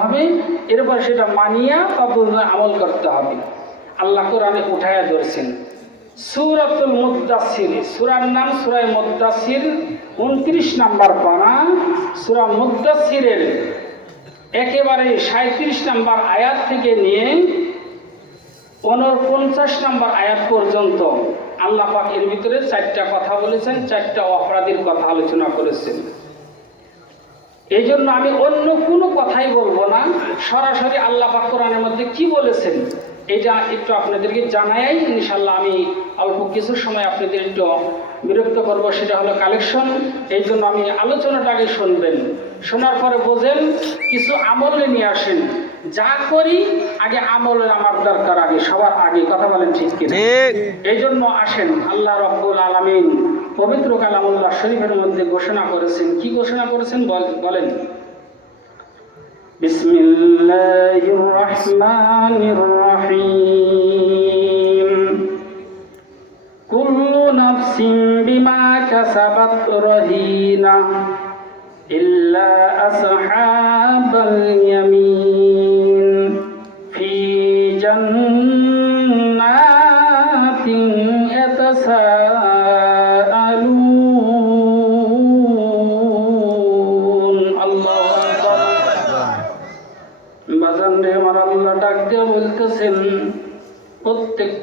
হবে। এরপর সেটা মানিয়া বা আমল করতে হবে। আল্লাহ কোরআনে উঠাইয়া ধরছেন, সুরাতুল মুদাসির সুরার নাম সুরায় মুদাসির উনত্রিশ নাম্বার পানা। সুরা মুদাসিরের একেবারে সাঁত্রিশ নাম্বার আয়াত থেকে নিয়ে উনপঞ্চাশ নাম্বার আয়াত পর্যন্ত আল্লাহ পাক এর ভিতরে চারটা কথা বলেছেন, চারটা অপরাধীর কথা আলোচনা করেছেন। এই জন্য আমি অন্য কোনো কথাই বলব না। সরাসরি আল্লাহ পাক কোরআনের মধ্যে কি বলেছেন এটা একটু আপনাদেরকে জানাই। ইনশাল্লাহ আমি অল্প কিছু সময় আপনাদের একটু বিরক্ত করব সেটা হলো কালেকশন। এই জন্য আমি আলোচনাটা আগে শুনবেন। শোনার পরে বোঝেন কিছু আমলে নিয়ে আসেন। যা করি আগে আমলের আমার দরকার আগে সবার আগে। কথা বলেন ঠিক কিনা? এই জন্য আসেন আল্লাহ রব্বুল আলমিন পবিত্র কালামুল্লাহ শরীফের মধ্যে ঘোষণা করেছেন। কি ঘোষণা করেছেন? বল- বলেন। বিসমিল্লাহির রহমানির রহিম কুল্লু নাফসিন বিমা কাসাবাত রহিনা ইল্লা আসহাবাল ইয়ামিন।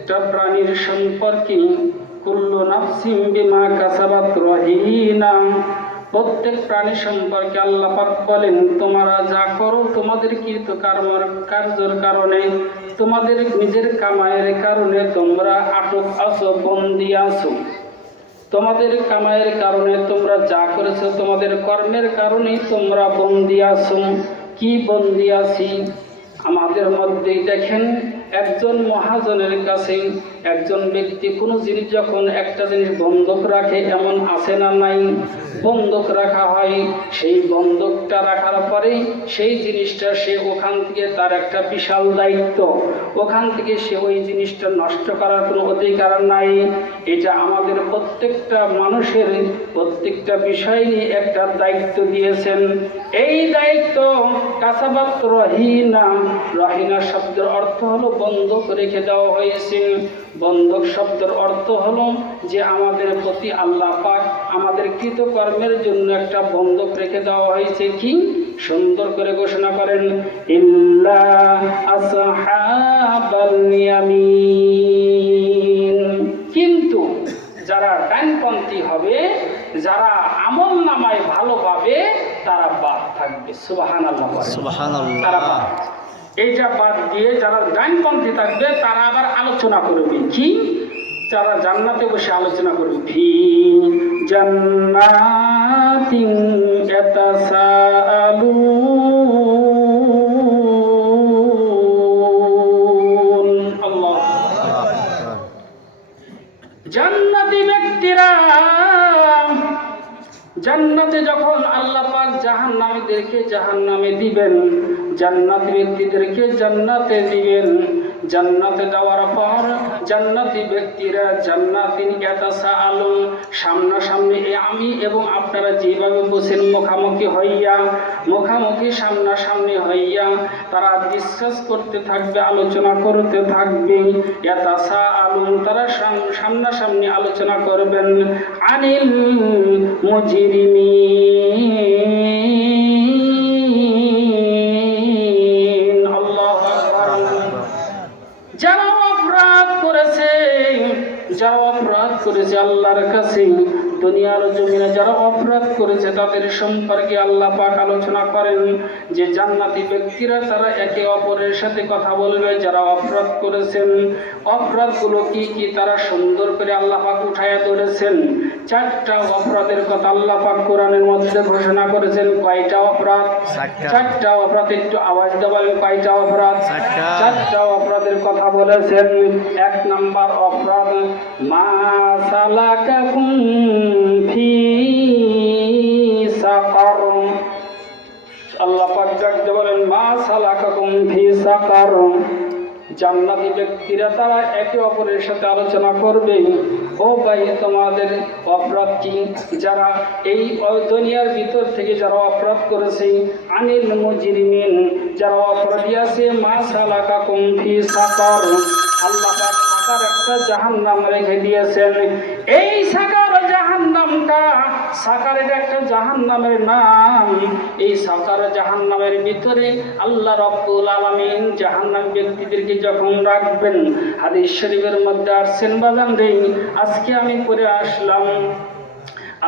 প্রত্যেকটা প্রাণীর সম্পর্কে কুল্লু নাফসিম বিমা কাসাবাত রহিনা। প্রত্যেক প্রাণী সম্পর্কে আল্লাহ পাক বলেন, তোমরা যা করো তোমাদের কৃত কর্মর কার্যের কারণে, তোমাদের নিজের কামাইয়ের কারণে তোমরা আটক আছো, বন্দি আছো। তোমাদের কামাইয়ের কারণে তোমরা যা করেছ, তোমাদের কর্মের কারণেই তোমরা বন্দি আছো। কি বন্দি আছি? আমাদের মধ্যেই দেখেন একজন মহাজনের কাছে একজন ব্যক্তি কোনো জিনিস যখন একটা জিনিস বন্ধক রাখে, এমন আছে না নাই, বন্ধক রাখা হয়, সেই বন্ধকটা রাখার পরেই সেই জিনিসটা সে ওখান থেকে তার একটা বিশাল দায়িত্ব। ওখান থেকে সে ওই জিনিসটা নষ্ট করার কোনো অধিকার নাই। এটা আমাদের প্রত্যেকটা মানুষের প্রত্যেকটা বিষয় নিয়ে একটা দায়িত্ব দিয়েছেন। এই দায়িত্ব কাসাবাত রহিনা রহিনা শব্দের অর্থ হলো বন্ধক রেখে দেওয়া হয়েছে। বন্ধক শব্দের অর্থ হলো যে আমাদের প্রতি আল্লাহ পাক আমাদের কৃতকর্মের জন্য একটা বন্ধক রেখে দেওয়া হয়েছে কি? সুন্দর করে ঘোষণা করেন কিন্তু যারা ডানপন্থী হবে যারা আমল নামায় ভালো পাবে তারা বাদ থাকবে। সুবাহান আল্লাহ তারা সুবহানাল্লাহ বাদ। এইটা বাদ দিয়ে যারা ডাইনপন্থী থাকবে, তারা আবার আলোচনা করবে কি? যারা জান্নাতে বসে আলোচনা করবে ফি জান্নাতিন জান্নাতি ব্যক্তিরা জান্নাতে যখন আল্লাহ পাক জাহান্নামীদেরকে জাহান্নামে দিবেন জান্নাতি ব্যক্তিদেরকে জান্নাতে দিবেন? জান্নাতে দেওয়ার পর জান্নাতি ব্যক্তিরা জান্নাতিন ইয়াতাসা আলম সামনাসামনি আমি এবং আপনারা যেভাবে বসেন মুখামুখি হইয়া, মুখামুখি সামনাসামনি হইয়া তারা বিশ্বাস করতে থাকবে, আলোচনা করতে থাকবে। ইয়াতাসা আলম তারা সাম- সামনাসামনি আলোচনা করবেন। আনিল মুজরিমিন। যারা অপরাধ করেছে আল্লাহর কাছে, দুনিয়ার জমিনে যারা অপরাধ করেছে, তাদের সম্পর্কে আল্লাহ পাক আলোচনা করেন যে জান্নাতি ব্যক্তিরা তারা একে অপরের সাথে কথা বলবে, যারা অপরাধ করেছেন। অপরাধগুলো কি কি তারা সুন্দর করে আল্লাহ পাক উঠায়া ধরেছেন চারটা অপরাধের কথা আল্লাহ পাক কোরআনের মধ্যে ঘোষণা করেছেন। কয়টা অপরাধ? চারটা। অপরাধ একটু আওয়াজ দেওয়াল কয়টা অপরাধ? চারটা। চারটা অপরাধের কথা বলেছেন। এক নাম্বার অপরাধ মা সালাকাকুম ফি সাকার। আল্লাহ পাক ডাকতে বলেন মা সালাকাকুম ফি সাকার। জান্নাতি ব্যক্তিরা তারা একে অপরের সাথে আলোচনা করবে। ও ভাই, তোমাদের অপরাধ কি? যারা এই দুনিয়ার ভিতর থেকে যারা অপরাধ করেছে, আনিল মুজরিমিন, যারা অপরাধী আছে, মা সালাকা কুমফি সাকর। আল্লাহ সাকার একটা জাহান্নাম রেখে দিয়েছেন। এই সাকার জাহান্নামটা সাকারের একটা জাহান্নামের নাম। এই সাকার জাহান্নামের ভিতরে আল্লাহ রব্বুল আলামিন জাহান্নাম ব্যক্তিদেরকে যখন রাখবেন, হাদিস শরীফের মধ্যে আসছেন, বাজান রে, আজকে আমি পড়ে আসলাম,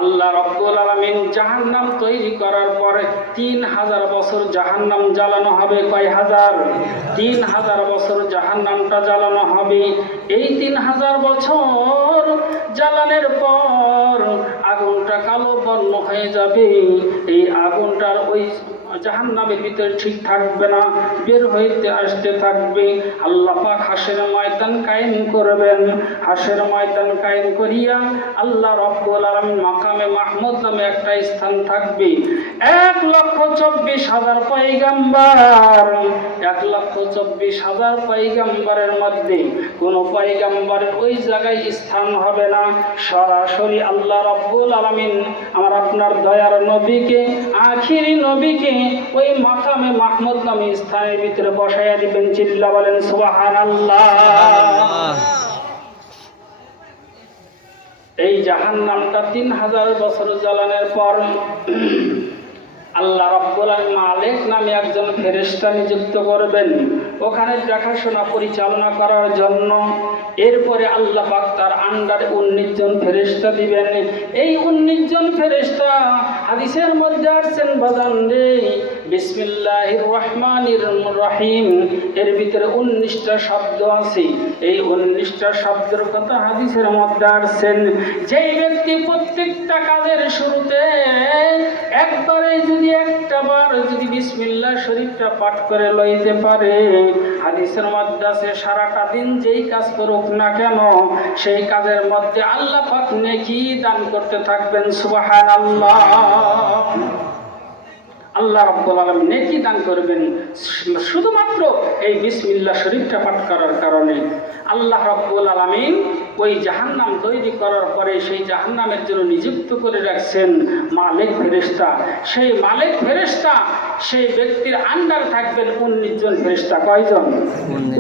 আল্লাহ রব্বুল আলমিন জাহান্নাম তৈরি করার পরে তিন হাজার বছর জাহান্নাম জ্বালানো হবে কয় হাজার? তিন হাজার বছর জাহান্নামটা জ্বালানো হবে। এই তিন হাজার বছর জ্বালানোর পর হয়ে যাবে। এই আগুনটার ওই জাহান্নামের ভিতরে ঠিক থাকবে না, বের হইতে আসতে থাকবে। আল্লাহ পাক হাসের ময়দান কায়েম করবেন। হাসের ময়দান কায়েম করিয়া আল্লাহ রব্বুল আলমিন মাকামে মাহমুদ নামে একটা স্থান থাকবে। এক লক্ষ চব্বিশ হাজার পাইগাম্বার এক লক্ষ চব্বিশ হাজার পাইগাম্বারের মধ্যে কোনো পাইগাম্বারের ওই জায়গায় স্থান হবে না। সরাসরি আল্লাহ রব্বুল আলমিন আমার আপনার দয়ার নবীকে, আখিরি নবীকে ওই মাকামে মাহমুদ নামে স্থানের ভিতরে বসাইয়া দিবেন চিল্লা বলেন সুবাহান এই জাহান নামটা তিন হাজার বছর জ্বালানের পর আল্লাহ রব্বুল আলামিন মালিক নামে একজন ফেরেস্তা নিযুক্ত করবেন। ওখানে দেখাশোনা পরিচালনা করার জন্য। এরপরে আল্লাহ পাক তার আন্ডারে উনিশ জন দিবেন। এই উনিশ জন হাদিসের মধ্যে আসছেন বাজান রে। বিসমিল্লাহির রহমানির রহিম। এর ভিতরে উনিশটা শব্দ আছে। এই উনিশটা শব্দের কথা হাদিসের মধ্যে আসছেন, যেই ব্যক্তি প্রত্যেকটা কাজের শুরুতে একবারে যদি একটা বার যদি বিসমিল্লাহ শরীফটা পাঠ করে লইতে পারে, হাদিসের মধ্যে আছে, সারাটা দিন যেই কাজ করুক না কেন, সেই কাজের মধ্যে আল্লাহ পাক নেকি দান করতে থাকবেন, সুবহানাল্লাহ। আল্লাহ রব্বুল আলম নেকি দান করবেন। শুধুমাত্র এই বিসমিল্লা শরীফটা পাঠ করার কারণে। আল্লাহ রব্বুল আলমিন ওই জাহান্নাম তৈরি করার পরে সেই জাহান্নামের জন্য নিযুক্ত করে রাখছেন মালিক ফেরেস্তা সেই মালিক ফেরেস্তা সেই ব্যক্তির আন্ডার থাকবেন উনিশ জন ফেরেস্তা কয়জন?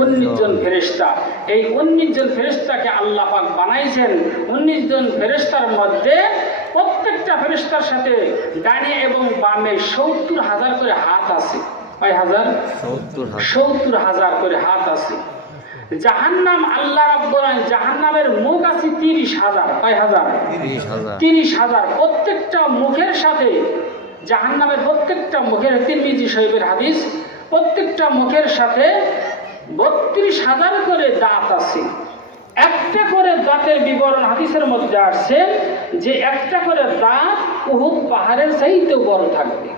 উনিশ জন। ফেরেস্তা এই উনিশ জন ফেরেস্তাকে আল্লাহ পাক বানাইছেন। উনিশ জন ফেরেস্তার মধ্যে প্রত্যেকটা ফেরেস্তার সাথে ডানে এবং বামে সত্তর হাজার করে হাত আছে। কয় হাজার? সত্তর হাজার। করে হাত আছে। জাহান্নাম আল্লাহ রাব্বুল জাহান্নামের মুখ আছে তিরিশ হাজার। কয় হাজার? তিরিশ হাজার। প্রত্যেকটা মুখের সাথে জাহান্নামের প্রত্যেকটা মুখের তিরমিজি শহীদের হাদিস প্রত্যেকটা মুখের সাথে বত্রিশ হাজার করে দাঁত আছে। একটা করে দাঁতের বিবরণ হাদিসের মধ্যে আসছে যে একটা করে দাঁত উহুদ পাহাড়ের চাইতেও বড় থাকবে।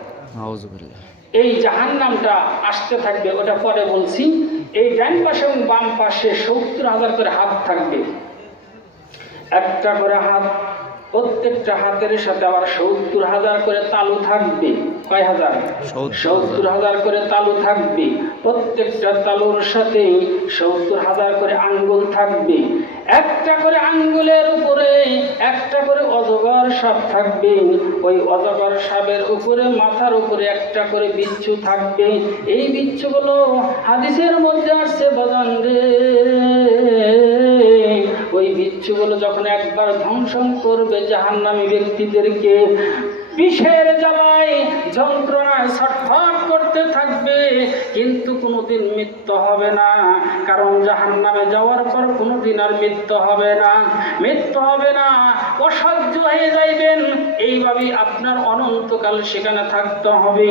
এই জাহান নামটা আসতে থাকবে ওটা পরে বলছি। এই ডান পাশে এবং বাম পাশে সত্তর হাজার করে হাত থাকবে। একটা করে হাত প্রত্যেকটা হাতের সাথে আবার সত্তর হাজার করে তালু থাকবে। কয় হাজার? সত্তর হাজার। করে তালু থাকবে। প্রত্যেকটা তালুর সাথে সত্তর হাজার করে আঙ্গুল থাকবে। একটা করে আঙ্গুলের উপরে একটা করে অজগর সাপ থাকবে। ওই অজগর সাপের উপরে মাথার উপরে একটা করে বিচ্ছু থাকবে। এই বিচ্ছুগুলো হাদিসের মধ্যে আসছে বাজান রে। ওই বিচ্ছুগুলো যখন একবার ধ্বংসন করবে জাহান্নামী ব্যক্তিদেরকে বিষের জ্বালায় যন্ত্রণায় ছটফট করতে থাকবে, কিন্তু কোনোদিন মৃত্যু হবে না। কারণ জাহান্নামে যাওয়ার পর কোনোদিন আর মৃত্যু হবে না। মৃত্যু হবে না, অসহ্য হয়ে যাইবেন। এইভাবেই আপনার অনন্তকাল সেখানে থাকতে হবে।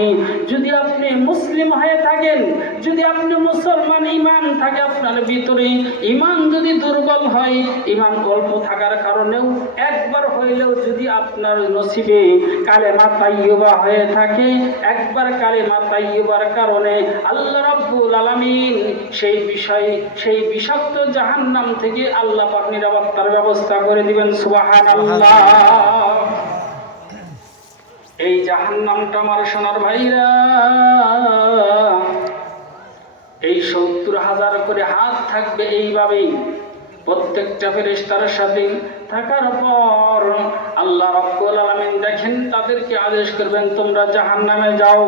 যদি আপনি মুসলিম হয়ে থাকেন, যদি আপনি মুসলমান ইমান থাকে আপনার ভিতরে, ইমান যদি দুর্বল হয়, ইমান অল্প থাকার কারণেও একবার হইলেও যদি আপনার নসিবে কালেমা তাইয়্যিবা হয়ে থাকে, একবার কালে কালেমা তাইয়্যিবার কারণে আল্লাহ রাব্বুল আলামিন সেই বিষয়, সেই বিষাক্ত জাহান্নাম থেকে আল্লাহ পাক নিরাপত্তার ব্যবস্থা করে দিবেন, সুবহানাল্লাহ। এই জাহান্নামটা আমার সোনার ভাইরা, এই সত্তর হাজার করে হাত থাকবে এইভাবেই। প্রত্যেকটা ফেরেশতার সাথে থাকার পর আল্লাহ রব্বুল আলামিন দেখেন তাদেরকে আদেশ করবেন, তোমরা জাহান্নামে যাও।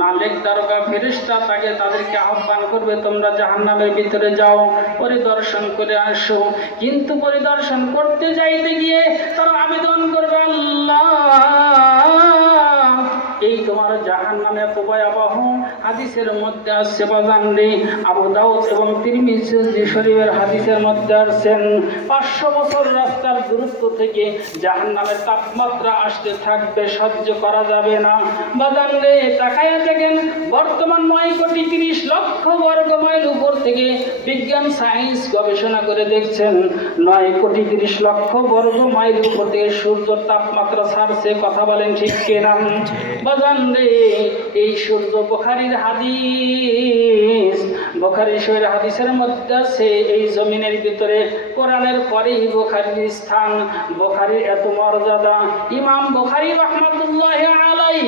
মালিক, দারোগা, ফেরেশতা তাকে তাদেরকে আহ্বান করবে, তোমরা জাহান্নামের ভিতরে যাও, পরিদর্শন করে আসো। কিন্তু পরিদর্শন করতে যাইতে গিয়ে তারা আবেদন করবে, আল্লাহ, এই তোমার জাহান নামে এত ভয়াবহ হাদিসের মধ্যে আসছে বাজান রে আবু দাউদ এবং তিরমিজি শরীফের হাদিসের মধ্যে আসছেন পাঁচশো বছর রাস্তার দূরত্ব থেকে জাহান নামের তাপমাত্রা আসতে থাকবে সহ্য করা যাবে না। বাজান রে তাকায়া দেখেন বর্তমান নয় কোটি তিরিশ লক্ষ বর্গ মাইল উপর থেকে বিজ্ঞান সায়েন্স গবেষণা করে দেখছেন নয় কোটি তিরিশ লক্ষ বর্গ মাইল উপর থেকে সূর্য তাপমাত্রা ছাড়ছে কথা বলেন ঠিক কিনা? বাজান রে এই সূর্য বোখারির হাদিস। বোখারি শহরের হাদিসের মধ্যে আছে, এই জমিনের ভিতরে কোরআনের পরেই বোখারির স্থান। বোখারির এত মর্যাদা। ইমাম বোখারি রহমতুল্লাহ আলাই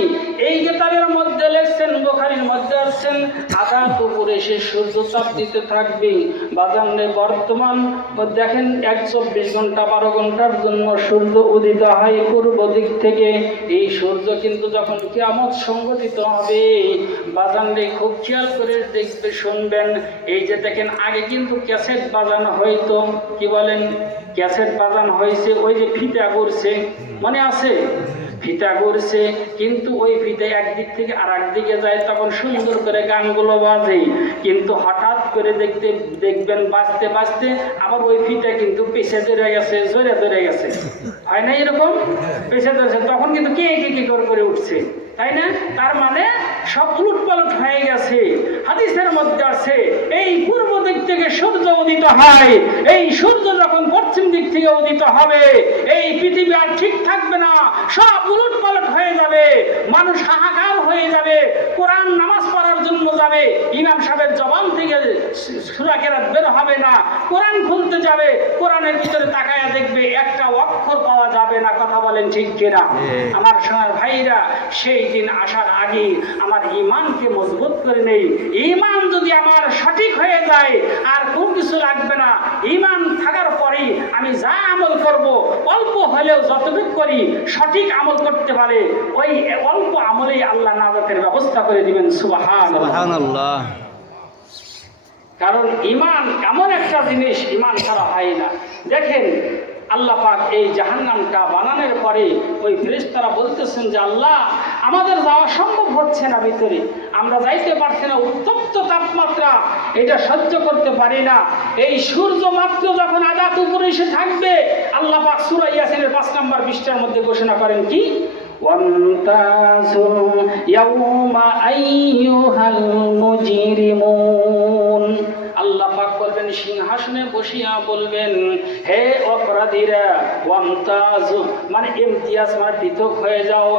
এই কেতাবের মধ্যে লেখছেন, বোখারির মধ্যে আসছেন আধা পুকুরে সে সূর্য তাপ দিতে থাকবে। বাজান বর্তমান, দেখেন, এক চব্বিশ ঘণ্টা বারো ঘণ্টার জন্য সূর্য উদিত হয় পূর্ব দিক থেকে। এই সূর্য কিন্তু যখন কিয়ামত সংগঠিত হবে, বাজান রে খুব খেয়াল করে দেখবে শুনবেন। এই যে দেখেন আগে কিন্তু ক্যাসেট বাজানো হয়তো কি বলেন? ক্যাসেট বাজানো হয়েছে ওই যে ফিতা করছে মনে আছে? ফিতা করছে কিন্তু ওই ফিতে একদিক থেকে আর দিকে যায় তখন সুন্দর করে গানগুলো বাজে। কিন্তু হঠাৎ করে দেখতে দেখবেন বাজতে বাজতে আবার ওই ফিতা কিন্তু পেছে ধরে গেছে জোরে ধরে গেছে। হয় না এরকম? পেছে ধরেছে তখন কিন্তু কে কে কি করে উঠছে? তাই না? তার মানে সব উলটপালট হয়ে গেছে। হাদিসের মধ্যে আছে, এই পূর্ব দিক থেকে সূর্য উদিত হয়। এই সূর্য যখন পশ্চিম দিক থেকে উদিত হবে, এই পৃথিবী আর ঠিক থাকবে না। সব উলট পালট হয়ে যাবে, মানুষ হাহাকার হয়ে যাবে, কোরআন নামাজ পড়ার জন্য যাবে। ইমাম সাহেবের জবান থেকে সুরা কেরাত বের হবে না। কোরআন খুলতে যাবে কোরআনের ভিতরে তাকায়া দেখবে একটা অক্ষর পাওয়া যাবে না। কথা বলেন ঠিক কিনা। আমার সোনার ভাইরা সেই দিন আসার আগে আমার ইমানকে মজবুত করে নেই। ইমান যদি আমার সঠিক হয়ে যায় আর কোন কিছু লাগবে না। ইমান থাকার পরেই আমি যা আমল করব অল্প হলেও যতটুকু করি সঠিক আমল করতে পারে ওই অল্প আমলেই আল্লাহ নাজাতের ব্যবস্থা করে দিবেন। সুবাহান সুবহানাল্লাহ। কারণ ইমান এমন একটা জিনিস ইমান ছাড়া হয় না দেখেন আল্লাহ পাক এই জাহান্নামটা বানানোর পরে ওই ফেরেশতারা বলতেছেন যে আল্লাহ আমাদের যাওয়া সম্ভব হচ্ছে না ভিতরে আমরা যাইতে পারছি না উত্তপ্ত তাপমাত্রা এটা সহ্য করতে পারি না এই সূর্য মাত্র যখন আজাদ উপরে এসে থাকবে আল্লাহ পাক সূরা ইয়াসিনের পাঁচ নম্বর পৃষ্ঠার মধ্যে ঘোষণা করেন কি وامتازوا يوم أيها المجرمون আল্লাহ পাক বলবেন, সিংহাসনে বসিয়া বলবেন, হে অপরাধীরা, ওয়ামতাজ মানে ইমতিয়াজ মানে পৃথক হয়ে যাও।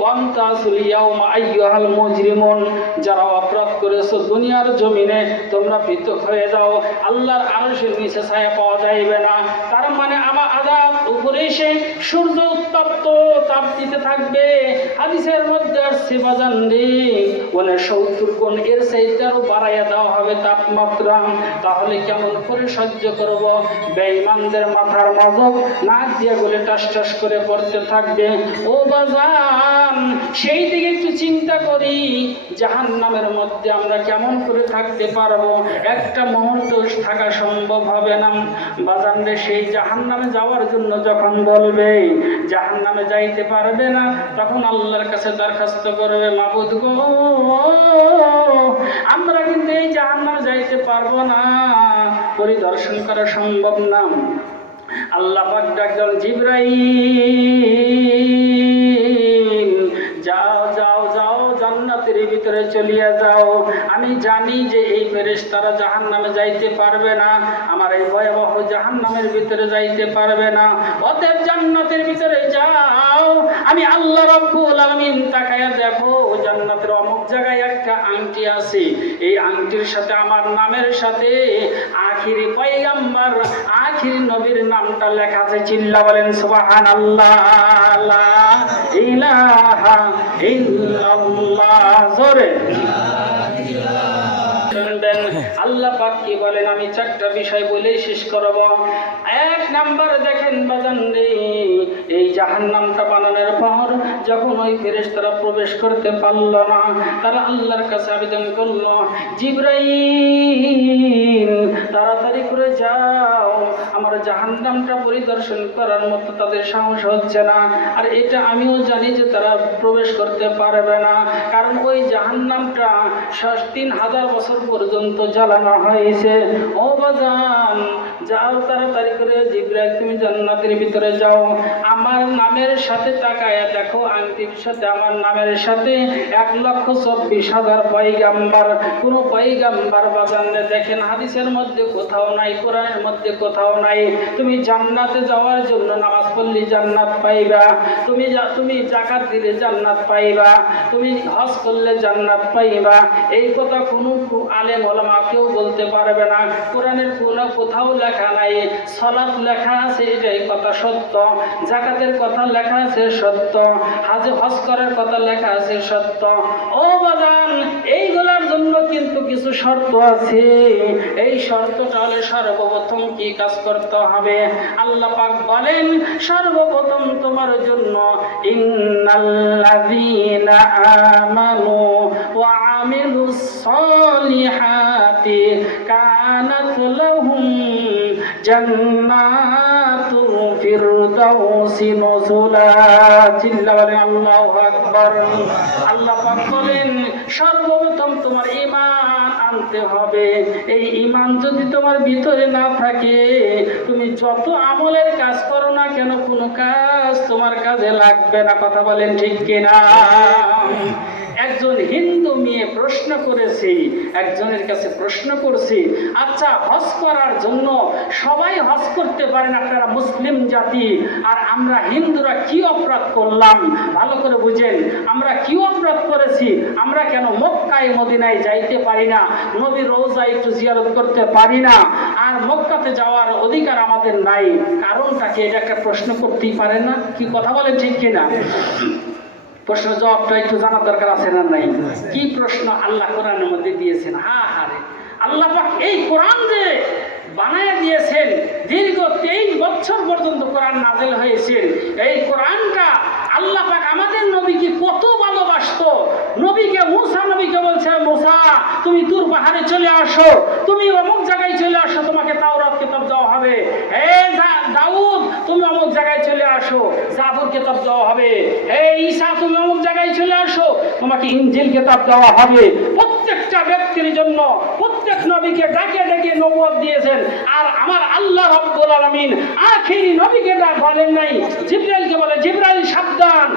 ওয়ামতাজুল ইয়াউমা আইয়ুহাল মুজরিমুন যারা অপরাধ করেছ দুনিয়ার জমিনে, তোমরা পৃথক হয়ে যাও। আল্লাহর আরশের নিচে ছায়া পাওয়া যাইবে না। এসে সূর্য উত্তপ্ত তাপ দিতে থাকবে। হাদিসের মধ্যে আসছে, বাজান রে, বলে সত্তর কোণ এর চাইতে আরও বাড়াইয়া দেওয়া হবে তাপমাত্রা। তাহলে কেমন করে সহ্য করব? বেঈমানদের মাথার মাজক নাক দিয়ে গলে টাস টাস করে পড়তে থাকবে। ও বাজান, সেই দিকে একটু চিন্তা করি। জাহান নামের মধ্যে আমরা কেমন করে থাকতে পারব? একটা মুহূর্ত থাকা সম্ভব হবে না। বাজান রে, সেই জাহান নামে যাওয়ার জন্য যখন বলবে জাহান নামে যাইতে পারবে না। তখন আল্লাহর কাছে দরখাস্ত করবে, মাবুদ গো, আমরা কিন্তু এই জাহান নামে যাইতে পারব না। পরিদর্শন করা সম্ভব না। আল্লাহ পাক ডাকলেন জিব্রাইল! ভিতরে চলিয়া যাও। আমি জানি যে এই ফেরেশতারা জাহান নামে যাইতে পারবে না। আমার এই ভয়াবহ জাহান নামের ভিতরে যাইতে পারবে না। অতএব জান্নাতের ভিতরে যাও। আমি আল্লাহ রব্বুল আলামিন তাকায়া দেখো জান্নাতের অমুক জায়গায় একটা আংটি আছে। এই আংটির সাথে আমার নামের সাথে আখিরি পয়গাম্বার আখিরি নবীর নামটা লেখা আছে। চিল্লা বলেন সুবাহান আল্লাহ ইলাহা ইল্লাল্লাহ জোরে। আল্লাহ পাক বলেন, আমি চারটা বিষয় বলেই শেষ করব। এক নাম্বার দেখেন বাজান রে, এই জাহান্নামটা বানানোর পর যখন ওই ফেরেশতারা প্রবেশ করতে পারল না, তারা আল্লাহর কাছে আবেদন করল, জিব্রাইল, তাড়াতাড়ি করে যাও। আমার জাহান্নামটা পরিদর্শন করার মতো তাদের সাহস হচ্ছে না। আর এটা আমিও জানি যে তারা প্রবেশ করতে পারবে না, কারণ ওই জাহান্নামটা ষাট তিন হাজার বছর পর্যন্ত জ্বালানো হয়েছে। ও যাও তাড়াতাড়ি করে তুমি জান্নাতের ভিতরে যাও। আমার নামের সাথে তাকায়, দেখো সাথে, আমার নামের সাথে এক লক্ষ চব্বিশ হাজার পয়গাম্বার। কোনো পয়গাম্বার দেখেন হাদিসের মধ্যে কোথাও নাই, কোরআনের মধ্যে কোথাও নাই। তুমি জান্নাতে যাওয়ার জন্য নামাজ পড়লে জান্নাত পাইবা। তুমি তুমি জাকাত দিলে জান্নাত পাইবা। তুমি হজ করলে জান্নাত পাইবা। এই কথা কোনো আলেম ওলামা কেউ বলতে পারবে না, কোরআনের কোনো কোথাও লেখা নাই। সলাৎ লেখা আছে এটাই কথা সত্য জাকাতের কথা লেখা আছে সত্য, হাজ হজ করার কথা লেখা আছে সত্য। ও বাদান এইগুলার জন্য কিন্তু কিছু শর্ত আছে। এই শর্তটা হলে সর্বপ্রথম কি কাজ করতে হবে? আল্লাহ পাক বলেন, সর্বপ্রথম তোমার জন্য, ইন্নাল্লাযীনা আমানু ওয়া আমিলুস সলিহাতি কানাত লাহুম জান্নাতুল ফিরদাউসি নুজুলা চিল্লা বলেন আল্লাহু আকবার। আল্লাহ পাক সর্বপ্রথম তোমার ঈমান আনতে হবে। এই ঈমান যদি তোমার ভিতরে না থাকে, তুমি যত আমলের কাজ করো না কেন, কোনো কাজ তোমার কাজে লাগবে না। কথা বলেন ঠিক কিনা? একজন হিন্দু মেয়ে প্রশ্ন করেছি, একজনের কাছে প্রশ্ন করছি আচ্ছা হজ করার জন্য সবাই হজ করতে পারেন আপনারা মুসলিম জাতি, আর আমরা হিন্দুরা কি অপরাধ করলাম? ভালো করে বুঝেন, আমরা কি অপরাধ করেছি? আমরা কেন মক্কায়, মদিনায় যাইতে পারি না? নবী রোজা একটু জিয়ারত করতে পারি না? আর মক্কাতে যাওয়ার অধিকার আমাদের নাই। কারণটাকে এটা একটা প্রশ্ন করতেই পারে না? কি কথা বলেন ঠিক কিনা? প্রশ্নের জবাবটা একটু জানার দরকার আছে না নাই? কি প্রশ্ন আল্লাহ কোরআনের মধ্যে দিয়েছেন? হা হারে আল্লাহ পাক এই কোরআন যে বানায় দিয়েছেন দীর্ঘ তেইশ বছর পর্যন্ত কোরআন নাজেল হয়েছেন এই কোরআনটা আল্লাহ পাক আমাদের নবীকে কত ভালোবাসতো। নবীকে মুসা নবীকে বলছে মুসা তুমি দূর পাহাড়ে চলে আসো তুমি অমুক জায়গায় চলে আসো তোমাকে তাওরাত কিতাব দেওয়া হবে। হে দাউদ তুমি অমুক জায়গায় চলে আসো জাবুর কিতাব দেওয়া হবে। হে ঈসা তুমি অমুক জায়গায় চলে আসো। তোমাকে ইঞ্জিল কেতাব দেওয়া হবে। প্রত্যেকটা ব্যক্তির জন্য প্রত্যেক নবীকে ডাকে ডেকে নবুয়ত দিয়েছেন। আর আমার আল্লাহ রব্বুল আলামিন আখিরি নবীকে ডাক বলেন নাই, জিব্রাইলকে বলে, জিব্রাইল, সাবধান।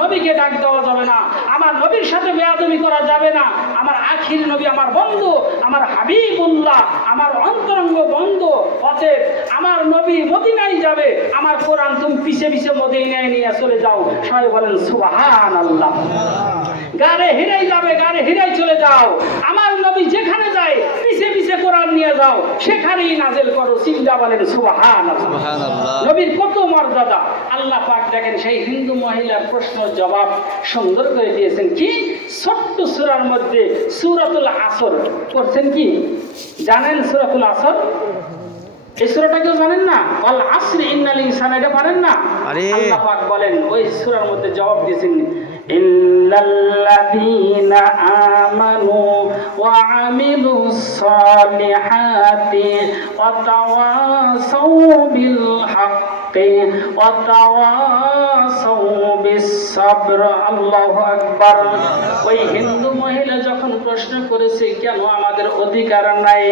নবীকে ডাক দেওয়া যাবে না। আমার নবীর সাথে বেয়াদবি করা যাবে না। আমার আখির নবী, আমার বন্ধু, আমার হাবিবুল্লাহ আমার অন্তরঙ্গ বন্ধু। অতএব আমার নবী মদিনায় যাবে। আমার কোরআন তুমি পিছে পিছে মদিনায় নিয়ে চলে যাও। সবাই বলেন সুবাহান আল্লাহ গারে হিরাই যাবে গারে হিরাই চলে যাও। আমার নবী যেখানে যায় পিছে পিছে কোরআন নিয়ে যাও। সেখানেই নাজেল করো চিন্তা বলেন সুবাহান নবীর কত মর্যাদা। আল্লাহ পাক দেখেন সেই হিন্দু মহিলার প্রশ্ন জবাব সুন্দর করে দিয়েছেন কি? ছোট্ট সুরার মধ্যে সুরাতুল আসর করছেন কি? জানেন সুরাতুল আসর? এই সুরাটা কেউ জানেন না? অল আসরি ইন্নাল ইনসান এটা পারেন না। আল্লাহ পাক বলেন ওই সুরার মধ্যে জবাব দিয়েছেন ইল্লাল্লাযীনা আমানু ওয়া আমিলুস সালিহাতি ওয়া তাওয়াসাউ ওই হিন্দু মহিলা যখন প্রশ্ন করেছে, কেন আমাদের অধিকার নাই?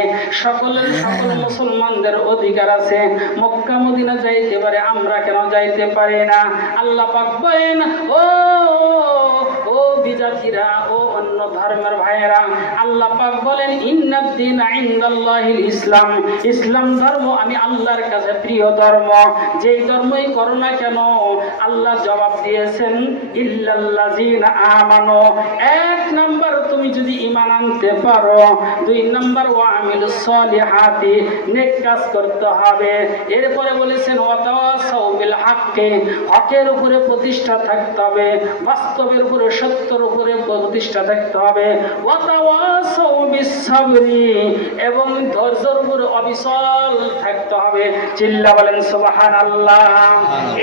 সকলের সকল মুসলমানদের অধিকার আছে। মক্কা, মদিনা যাইতে পারে, আমরা কেন যাইতে পারি না? আল্লাহ পাক বলেন, ও বিজাতিরা ও অন্য ধর্মের ভাইয়েরা, আল্লাহ পাক বলেন ইন্নাদ্দিন ইনদাল্লাহিল ইসলাম। ইসলাম ধর্ম আমি আল্লাহর কাছে প্রিয় ধর্ম। ধর্মই করো না কেন, আল্লাহ জবাব দিয়েছেন এক নাম্বার তুমি যদি ঈমান আনতে পারো, দুই নাম্বার, ওয়া আমিলুস সলিহাতি। নেক কাজ করতে হবে। এরপরে বলেছেন, ওয়াতাওয়াসাউ বিল হাক্কি। হকের উপরে প্রতিষ্ঠা থাকতে হবে, বাস্তবের উপরে সত্যের উপরে প্রতিষ্ঠা থাকতে হবে। এবং ধৈর্যের উপরে অবিচল থাকতে হবে। চিল্লা বলেন সুবাহান আল্লাহ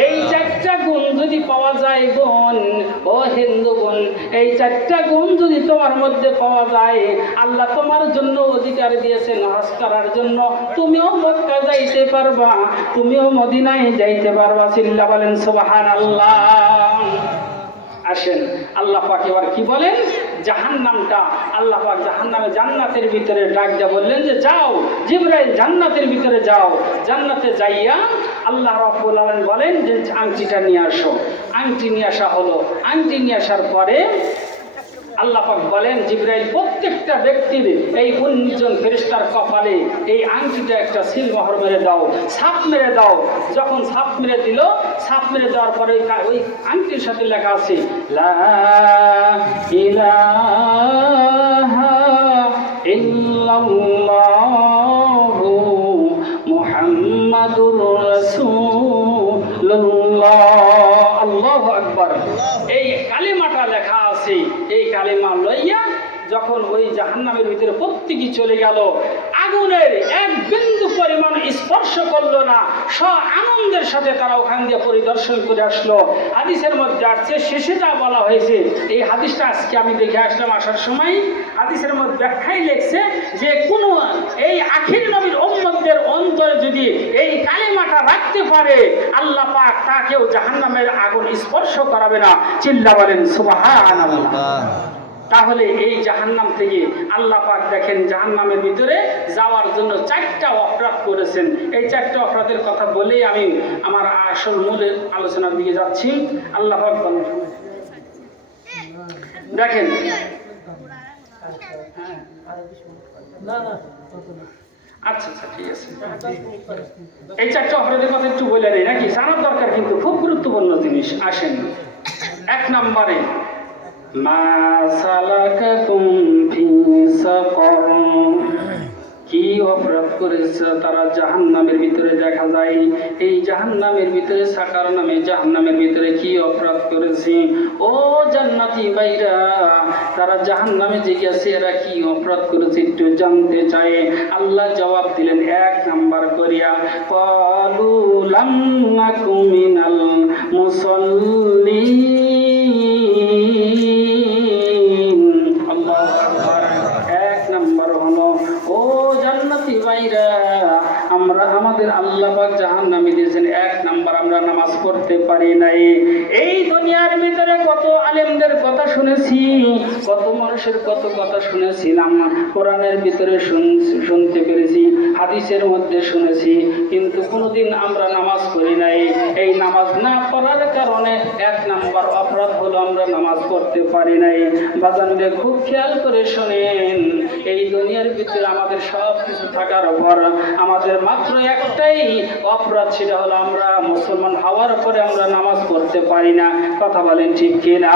এই চারটা গুণ যদি পাওয়া যায় গুণ ও হিন্দু গুণ এই চারটা গুণ যদি তোমার মধ্যে পাওয়া যায় আল্লাহ তোমার জন্য অধিকার দিয়েছেন হজ করার জন্য। তুমিও মক্কা যাইতে পারবা তুমিও মদিনায় যাইতে পারবা চিল্লা বলেন সুবাহান আল্লাহ আসেন। আল্লাহ পাক এবার কি বলেন? জাহান্নামটা, আল্লাহ পাক জাহান নামে জান্নাতের ভিতরে ডাক দিয়ে বললেন যে, যাও, জিব্রাইল জান্নাতের ভিতরে যাও। জান্নাতে যাইয়া আল্লাহ রাব্বুল আলামিন বলেন যে, আংটিটা নিয়ে আসো। আংটি নিয়ে আসা হলো। আংটি নিয়ে আসার পরে আল্লাহ পাক বলেন, জিব্রাইল প্রত্যেকটা ব্যক্তির এই উনিশ জন ফেরিস্তার কপালে এই আংটিটা একটা সিল মোহর মেরে দাও, ছাপ মেরে দাও। যখন ছাপ মেরে দিল, ছাপ মেরে দেওয়ার পরে ওই আংটির সাথে লেখা আছে, লা ইলাহা ইল্লাল্লাহু আকবার এই কালিমাটা লেখা আছে, এই কালিমা লইয়া যখন ওই জাহান্নামের ভিতরে প্রত্যেকে চলে গেল আগুনের এক বিন্দু পরিমাণ স্পর্শ করল না। স আনন্দের সাথে তারা ওখান দিয়ে পরিদর্শন করে আসলো। হাদিসের মধ্যে আসছে, শেষে যা বলা হয়েছে, এই হাদিসটা আজকে আমি দেখে আসলাম আসার সময়। হাদিসের মধ্যে ব্যাখ্যায় লেখছে যে কোনো এই আখির নবীর উম্মতদের অন্তরে যদি এই কালিমাটা রাখতে পারে, আল্লাহ পাক তাকেও জাহান্নামের আগুন স্পর্শ করাবে না। চিল্লা বলেন সুবহানাল্লাহ। তাহলে এই জাহান্নাম থেকে আল্লাহ পাক দেখেন জাহান্নামের ভিতরে যাওয়ার জন্য চারটা অপরাধ করেছেন। এই চারটা অপরাধের কথা বলেই আমি আমার আসল মূল আলোচনার দিকে যাচ্ছি। আল্লাহ পাক বলেন। দেখেন। আচ্ছা আচ্ছা ঠিক আছে। এই চারটা অপরাধের কথা একটু বলে নেই নাকি? জানার দরকার কিন্তু খুব গুরুত্বপূর্ণ জিনিস আসেন। এক নম্বরে মা কি অপরাধ করেছে তারা জাহান্নামের ভিতরে দেখা যায়। এই জাহান্নামের ভিতরে সাকার নামে জাহান্নামের ভিতরে কি অপরাধ করেছে? ও জান্নাতি বাইরা তারা জাহান্নামে যে গেছে এরা কি অপরাধ করেছে একটু জানতে চায়। আল্লাহ জবাব দিলেন, এক নাম্বার করিয়া, কলু লাম মিনাল মুসল্লিন। আল্লাহ জাহান জাহান্নামে দিয়েছেন এক নাম্বার আমরা নামাজ পড়তে পারি নাই। এই দুনিয়ার ভিতরে কত আলেমদের কথা শুনেছি, কত মানুষের কত কথা শুনেছিলাম, কোরআনের ভিতরে শুনতে পেরেছি, হাদিসের মধ্যে শুনেছি, কিন্তু কোনোদিন আমরা নামাজ পড়ি নাই। এই নামাজ না পড়ার কারণে এক নাম্বার অপরাধ হলো আমরা নামাজ পড়তে পারি নাই। বাজানলে খুব খেয়াল করে শোনেন, এই দুনিয়ার ভিতরে আমাদের সব কিছু থাকার পর আমাদের মাত্র একটাই অপরাধ, সেটা হলো আমরা মুসলমান হওয়ার পরে আমরা নামাজ পড়তে পারি না। কথা বলেন ঠিক কিনা?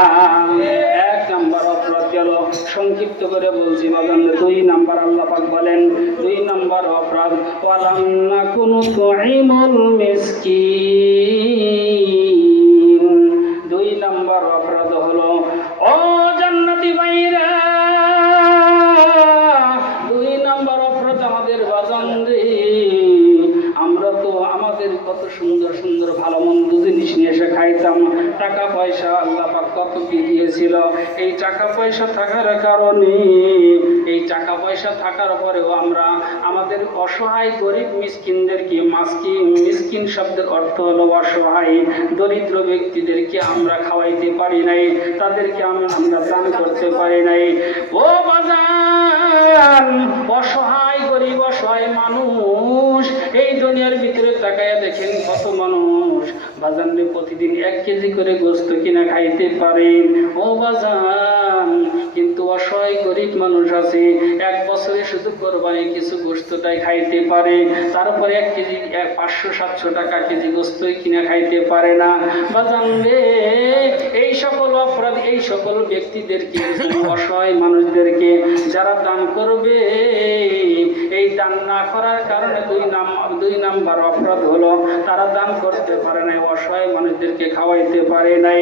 এক নাম্বার অপরাধ গেল। সংক্ষিপ্ত করে বলছি বাজানলে দুই নাম্বার আল্লাহ পাক বলেন, দুই নাম্বার অপরাধ, ওয়ালাম না কোনো মিসকি অসহায়, গরিব মিসকিনদেরকে মাসকি মিসকিন শব্দের অর্থ হলো অসহায়। দরিদ্র ব্যক্তিদেরকে আমরা খাওয়াইতে পারি নাই, তাদেরকে আমরা আমরা দান করতে পারি নাই। ও বাজান, অসহায়, গরিব, অসহায় মানুষ, এই দুনিয়ার ভিতরে তাকায় দেখেন কত মানুষ। বাজান রে প্রতিদিন এক কেজি করে গোস্ত কিনা খাইতে পারেন। ও বাজান, কিন্তু অসহায় গরিব মানুষ আছে, এক বছরে শুধু কোরবানি কিছু গোস্তটাই খাইতে পারে, তারপরে এক কেজি পাঁচশো, সাতশো টাকা কেজি গোস্তই কিনা খাইতে পারে না। বাজান রে, এই সকল অপরাধ, এই সকল ব্যক্তিদেরকে, অসহায় মানুষদেরকে যারা দান করবে এই দান না করার কারণে দুই নাম, দুই নাম্বার অপরাধ হলো, তারা দান করতে পারে নাই, অসহায় মানুষদেরকে খাওয়াইতে পারে নাই।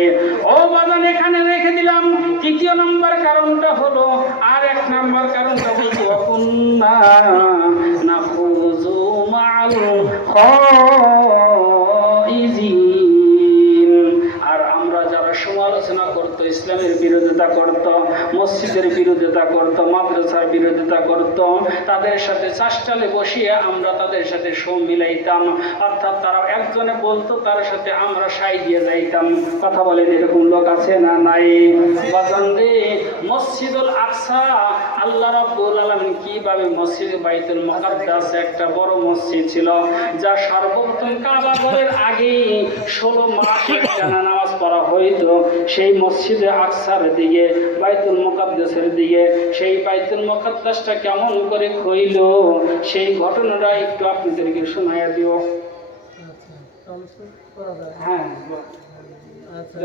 ও বাজান, এখানে রেখে দিলাম। তৃতীয় নাম্বার কারণটা হলো, আর এক নাম্বার কারণটা হলো অকুন্না না খুজু মা'আল মসজিদের বিরোধিতা করত, মাদ্রাসার বিরোধিতা করত। তাদের সাথে চাষটালে বসিয়ে আমরা তাদের সাথে সৌ মিলাইতাম। অর্থাৎ তারা একজনে বলতো, তার সাথে আমরা সাই দিয়ে যাইতাম। কথা বলেন, এরকম লোক আছে না নাই? বাজানরে মসজিদুল আকসা, আল্লাহ রাব্বুল আলামিন কীভাবে মসজিদ বাইতুল মুকাদ্দাস একটা বড় মসজিদ ছিল, যা সর্বপ্রথম কাবা ঘরের আগে ষোলো মাস একটানা পড়া হইতো সেই মসজিদে আকসার দিকে বাইতুল মুকাদ্দেশের দিকে সেই বাইতুল মুকাদ্দেশটা কেমন করে হইল সেই ঘটনাটা একটু আপনাদেরকে শোনাইয়া দিও। আচ্ছা করা হ্যাঁ আচ্ছা